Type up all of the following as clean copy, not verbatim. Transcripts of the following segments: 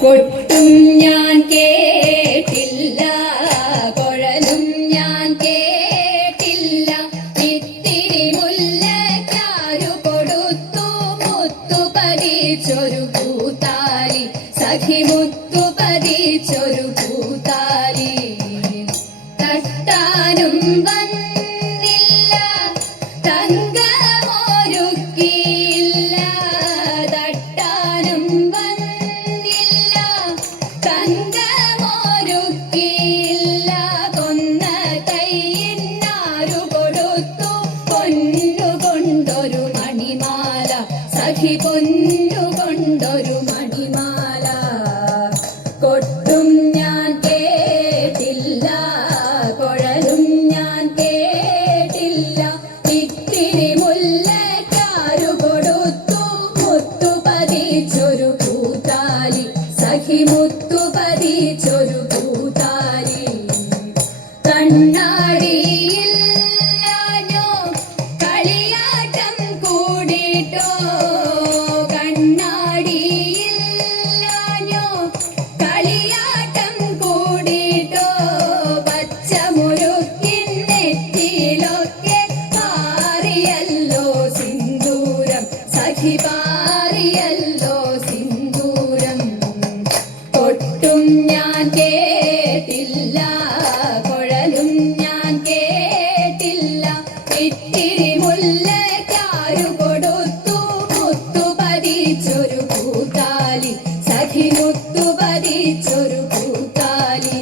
കൊട്ടും ഞാൻ കേട്ടില്ല, കുഴലും ഞാൻ കേട്ടില്ല, ഇത്തിരി മുല്ലക്കാരു കൊടുത്തു മുത്തു പതിച്ചൊരു പൂത്താലി, സഖി മുത്തു പതിച്ചൊരു പൂത്താലി. തട്ടാനും വന്നില്ല, തങ്കമൊരുക്കിയില്ല, തട്ടാനും വന്നില്ല, തങ്കമൊരുക്കിയില്ല, കൊന്ന കൈയിനാരു കൊടുത്തു പൊന്നു കൊണ്ടൊരു മണിമാല, സഖി പൊന്നു കൊണ്ടൊരു മണിമാല. കൊട്ടും ഞാൻ കേട്ടില്ല, കുഴലും ഞാൻ കേട്ടില്ല, ഇത്തിരി മുല്ലക്കാരു കൊടുത്തു മുത്തു പതിച്ചൊരു പൂത്താലി, സഖി മുത്തു പതിച്ചൊരു പൂത്താലി. കണ്ണാടിയില്ലാഞ്ഞോ കളിയാട്ടം കൂടിട്ടോ, കണ്ണാടിയില്ലാഞ്ഞോ കളിയാട്ടം കൂടിട്ടോ, പച്ചമുരുക്കിൻ നെറ്റിയിലൊക്കെ പാറിയല്ലോ സിന്ദൂരം, സഖി പാറിയല്ലോ സിന്ദൂരം. കൊട്ടും ഞാൻ കേട്ടില്ല, കുഴലും ഞാൻ കേട്ടില്ല, ഇത്തിരി മുല്ലക്കാരു കൊടുത്തു മുത്തു പതിച്ചൊരു പൂത്താലി, സഖി മുത്തു പതിച്ചൊരു പൂത്താലി.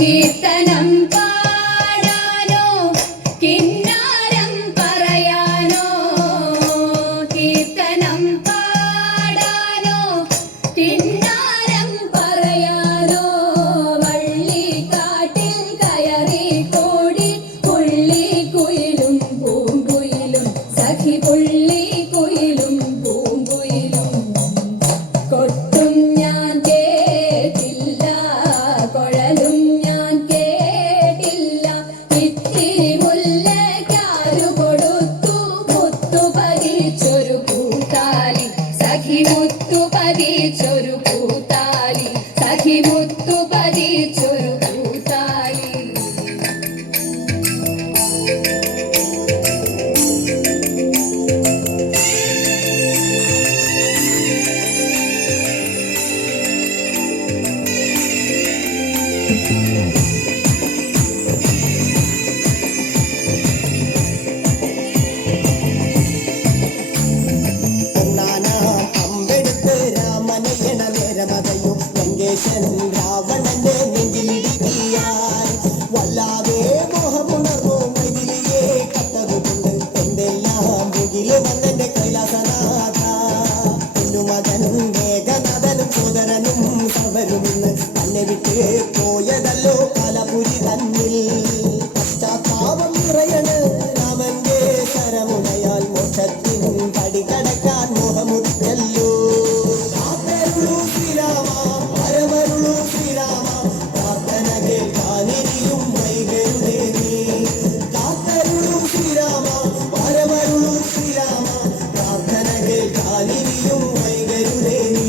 കീർത്തനം പാടാനോ കിന്നാരം പറയാനോ, കീർത്തനം പാടാനോ കിന്നാരം പറയാനോ, വള്ളിക്കാട്ടിൽ കയറി കൂടി പുള്ളിക്കുയിലും പൂങ്കുയിലും, സഖി പുള്ളിക്കുയിലും പൂങ്കുയിലും. കൊട്ടും ഞാൻ കേട്ടില്ല, കുഴലും ഞാൻ കേട്ടില്ല, ഇത്തിരി മുല്ലക്കാരു കൊടുത്തു മുത്തു പതിച്ചൊരു പൂത്താലി, സഖി മുത്തു പതിച്ചൊരു പൂത്താലി, സഖി മുത്തു പതിച്ചൊരു പൂത്താലി. രാവണന്റെ നെഞ്ചിലിടിയായി വല്ലാതെ മോഹമുണർന്നു മൈതിലിയെ കത്തതുകൊണ്ട് എന്തെല്ലാം മുകില് വന്നെന്റെ കൈലാസനാഥ. കുഞ്ഞുമകൻ മേഘനാഥനും സോദരനും സർവരും ഇന്ന് തന്നെ വിട്ട് പോയതല്ലോ കലപുരി തന്നിൽ. പശ്ചാത്താപം നിറയണ് രാമന്റെ കരമുനയാൽ മോക്ഷത്തിൻ പടി കടക്കാൻ മോഹമുറിച്ചല്ലോ. ശ്രീരാമ പരമരുളു ശ്രീരാമ, പ്രാർത്ഥന കേൾക്കാനിനിയും വൈകരുതേ നീ. കാത്തരുളു ശ്രീരാമ പരമരുളു ശ്രീരാമ, പ്രാർത്ഥന കേൾക്കാനിനിയും വൈകരുതേ നീ.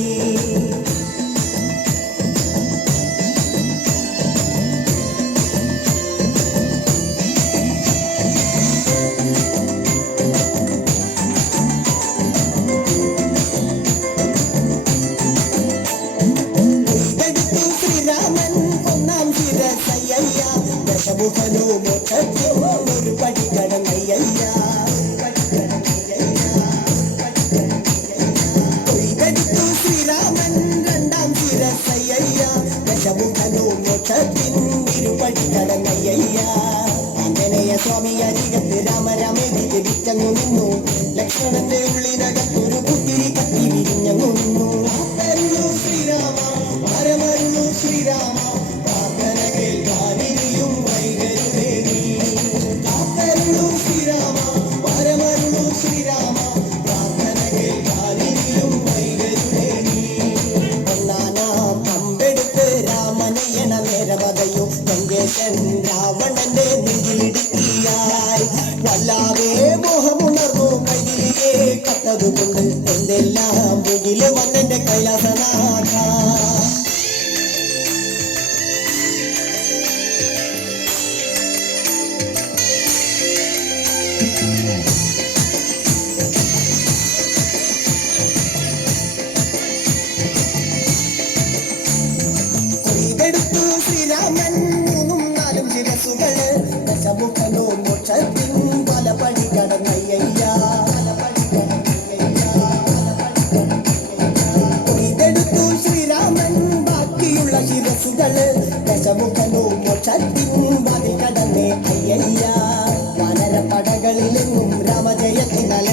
ദശമുഖനു മോക്ഷത്തിൻ ഒരു പടി കടന്നയ്യ. കൊയ്തെടുത്തു ശ്രീരാമൻ രണ്ടാം ശിരസയ്യ. ദശമുഖനു മോക്ഷത്തിൻ ഇരുപടി കടന്നയ്യ. ആഞ്ജനേയ സ്വാമി അരികത്ത് രാമരാമേതി ജപിച്ചങ്ങു നിന്നു. ലക്ഷ്മണന്റെ ഉള്ളിനകത്തൊരു പുത്തിരി കത്തി വിരിഞ്ഞങ്ങു നിന്നു. ശ്രീരാമ പരമരുളു ശ്രീരാമ, പ്രാർത്ഥന കേൾക്കാനിനിയും വൈകരുതേ നീ. കാത്തരുളു ശ്രീരാമ പരമരുളു ശ്രീരാമ, പ്രാർത്ഥന കേൾക്കാനിനിയും വൈകരുതേ നീ. ഒന്നാനാം അമ്പെടുത്ത് രാമനയണ നേരമതയും ലങ്കേശൻ രാവണന്റെ നെഞ്ചിലിടുക്കിയായി വല്ലാതെ മോഹമുണർ കൊയ്തെടുത്തു ശ്രീരാമൻ മൂന്നും നാലും ശിരസുകള് ദശമുഖനോ മോക്ഷത്തിൻ പല പടി കടന്നയ്യ കൊയ്തെടുത്തു ശ്രീരാമൻ ബാക്കിയുള്ള ശിരസുകള് ദശമുഖനോ മോക്ഷത്തിൻ വാതിൽ കടന്നേ അയ്യയ്യ വാനരപ്പടകളിലെങ്ങും രാമജയത്തിനല